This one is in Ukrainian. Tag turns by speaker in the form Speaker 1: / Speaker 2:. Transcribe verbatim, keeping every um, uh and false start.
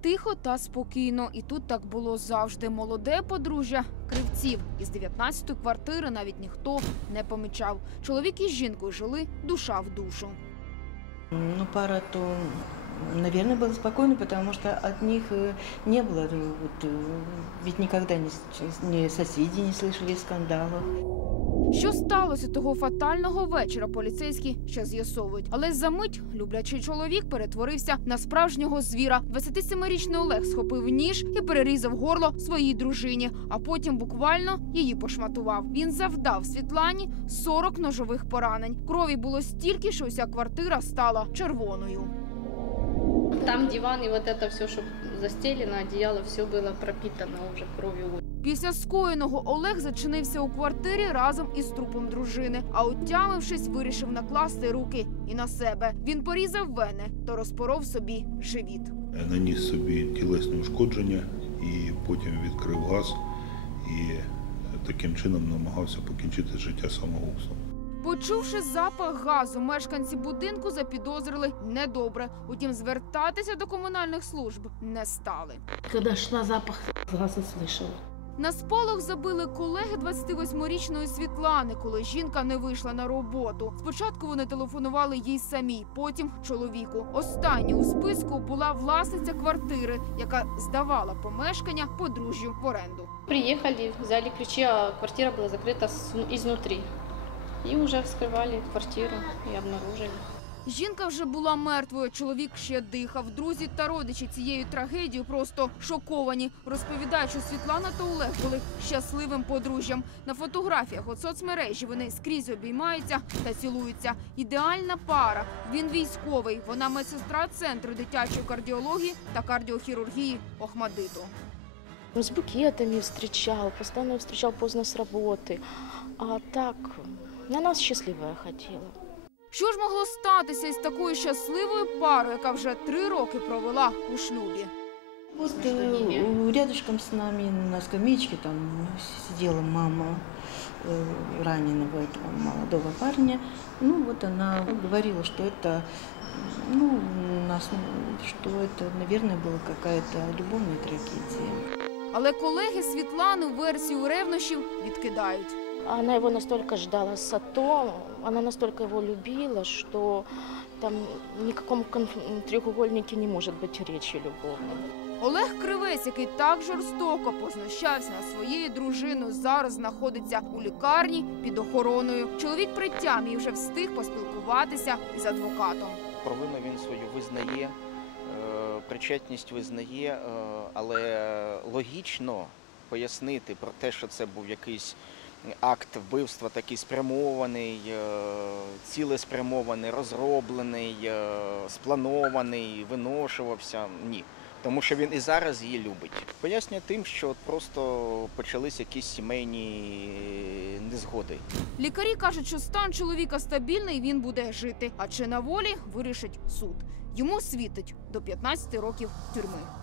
Speaker 1: тихо та спокійно. І тут так було завжди. Молоде подружжя Кривців із дев'ятнадцятої квартири навіть ніхто не помічав. Чоловік із жінкою жили душа в душу.
Speaker 2: Ну, пара то, наверное, была спокойна, потому что от них не было, вот, ведь никогда ни, ни соседи не слышали скандалов.
Speaker 1: Що сталося того фатального вечора, поліцейські ще з'ясовують. Але за мить люблячий чоловік перетворився на справжнього звіра. двадцятисемирічний Олег схопив ніж і перерізав горло своїй дружині, а потім буквально її пошматував. Він завдав Світлані сорок ножових поранень. Крові було стільки, що вся квартира стала червоною.
Speaker 3: Там диван и вот это все, что застелено, одеяло, все было пропитано уже кровью.
Speaker 1: Після скоєного Олег зачинився у квартирі разом із трупом дружини, а отямившись, вирішив накласти руки і на себе. Він порізав вени та розпоров собі живіт.
Speaker 4: Наніс собі тілесне ушкодження і потім відкрив газ і таким чином намагався покінчити життя самогубством.
Speaker 1: Почувши запах газу, мешканці будинку запідозрили недобре. Утім, звертатися до комунальних служб не стали.
Speaker 5: Коли йшла, запах газу слышала.
Speaker 1: На сполох забили колеги двадцятивосьмирічної Світлани, коли жінка не вийшла на роботу. Спочатку вони телефонували їй самій, потім чоловіку. Останньою у списку була власниця квартири, яка здавала помешкання подружжю в оренду.
Speaker 3: Приехали, взяли ключи, а квартира была закрыта изнутри. И уже вскрывали квартиру и обнаружили.
Speaker 1: Жінка вже була мертвою, чоловік ще дихав. Друзі та родичі цією трагедією просто шоковані. Розповідають, що Світлана та Олег були щасливим подружжям. На фотографіях у соцмережі вони скрізь обіймаються та цілуються. Ідеальна пара. Він військовий, вона медсестра Центру дитячої кардіології та кардіохірургії Охмадиту.
Speaker 5: С букетами встречал, постоянно встречал поздно с работы. А так, на нас счастливая хотела.
Speaker 1: Що ж могло статися із такою щасливою парою, яка вже три роки провела у шлюбі?
Speaker 2: Вот э, рядышком с нами на скамеечке там сидела мама э, раненого этого молодого парня. Ну вот она говорила, что это, ну, нас, что это, наверное, была какая-то любовная трагедия.
Speaker 1: Але колеги Світлани версію ревнощів відкидають.
Speaker 5: Она его настолько ждала с АТО, она настолько его любила, что там ни о каком треугольнике не может быть речи любовной.
Speaker 1: Олег Кривець, який так жорстоко познущався над своєю дружиною, зараз знаходиться у лікарні під охороною. Чоловік при тямі і вже встиг поспілкуватися із адвокатом.
Speaker 6: Провину він свою визнає, причетність визнає, але логічно пояснити про те, що це був якийсь акт вбивства, такий спрямований, цілеспрямований, розроблений, спланований, виношувався – ні. Тому що він і зараз її любить. Пояснює тим, що просто почалися якісь сімейні незгоди.
Speaker 1: Лікарі кажуть, що стан чоловіка стабільний, він буде жити. А чи на волі – вирішить суд. Йому світить до п'ятнадцяти років тюрми.